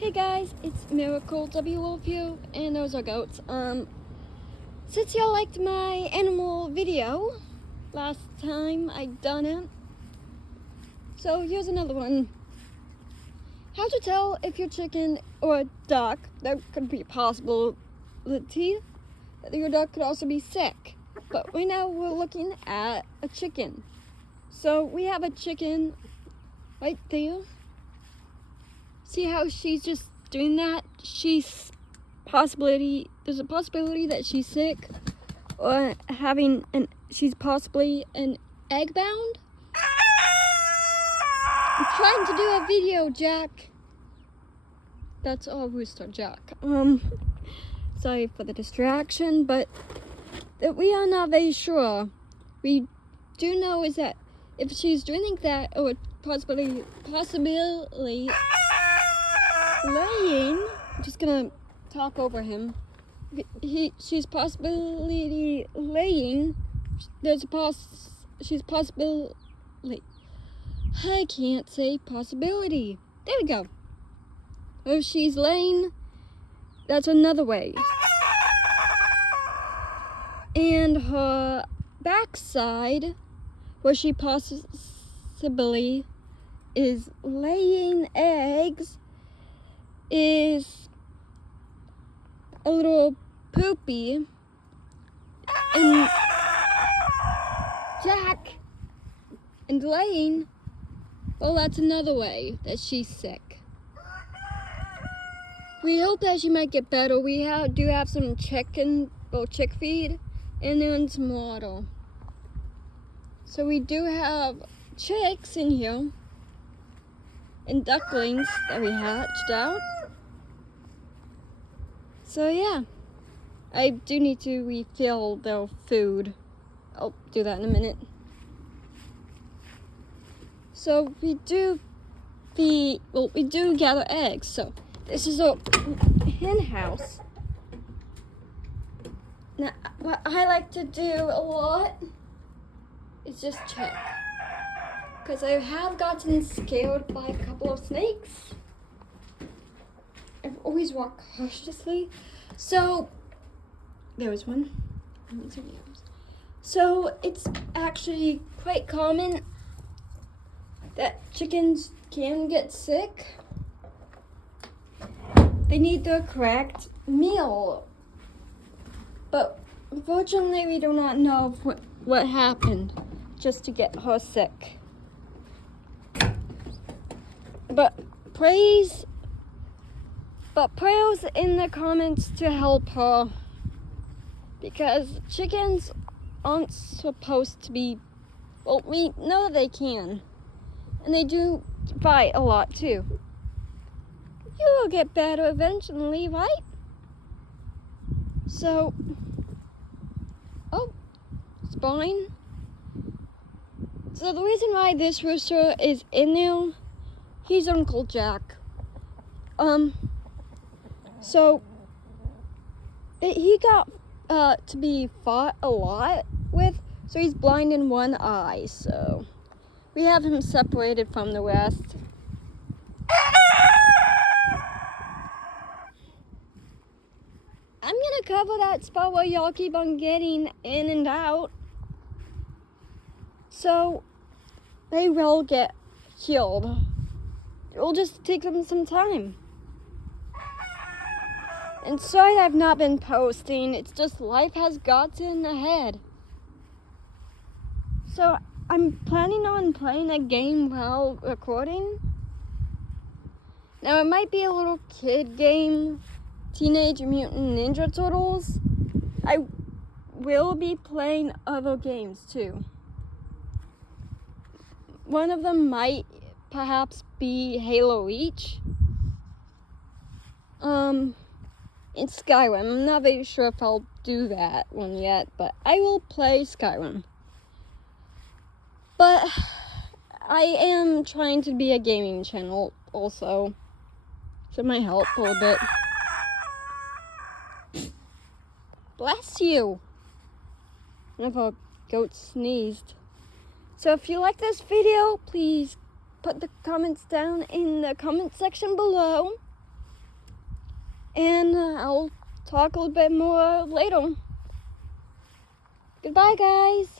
Hey guys, it's Miracle W Wolf here, and those are goats. Since y'all liked my animal video last time I done it, so here's another one. How to tell if your chicken or duck, there could be a possibility that your duck could also be sick. But right now we're looking at a chicken. So we have a chicken right there. See how she's just doing that? There's a possibility that she's sick or she's possibly an egg bound. I'm trying to do a video, Jack. That's all, Rooster Jack. Sorry for the distraction, but we are not very sure. We do know is that if she's doing that, or possibly laying, I'm just gonna talk over him. She's possibly laying. She's possibly. I can't say possibility. There we go. If she's laying, that's another way. And her backside, where she possibly is laying eggs, is a little poopy, and Jack and laying, well, that's another way that she's sick. We hope that she might get better. We do have some chick feed, and then some water. So we do have chicks in here, and ducklings that we hatched out. So yeah, I do need to refill their food. I'll do that in a minute. So we do gather eggs. So this is a hen house. Now, what I like to do a lot is just check. Because I have gotten scared by a couple of snakes. I've always walked cautiously. So, there was one. So, it's actually quite common that chickens can get sick. They need the correct meal. But unfortunately, we do not know what happened just to get her sick. But prayers in the comments to help her, because chickens aren't supposed to be, well, we know they can, and they do fight a lot too. You will get better eventually, right? So, spine. So the reason why this rooster is in there, he's Uncle Jack. So he got to be fought a lot with, so he's blind in one eye. So we have him separated from the rest. I'm gonna cover that spot where y'all keep on getting in and out, so they will get healed. It will just take them some time. And sorry I've not been posting, it's just life has gotten ahead. So I'm planning on playing a game while recording. Now it might be a little kid game, Teenage Mutant Ninja Turtles. I will be playing other games too. One of them might perhaps be Halo Reach. In Skyrim. I'm not very sure if I'll do that one yet, but I will play Skyrim. But I am trying to be a gaming channel also, so it might help a little bit. Bless you! One of our goats sneezed. So if you like this video, please put the comments down in the comment section below. and I'll talk a little bit more later. Goodbye, guys.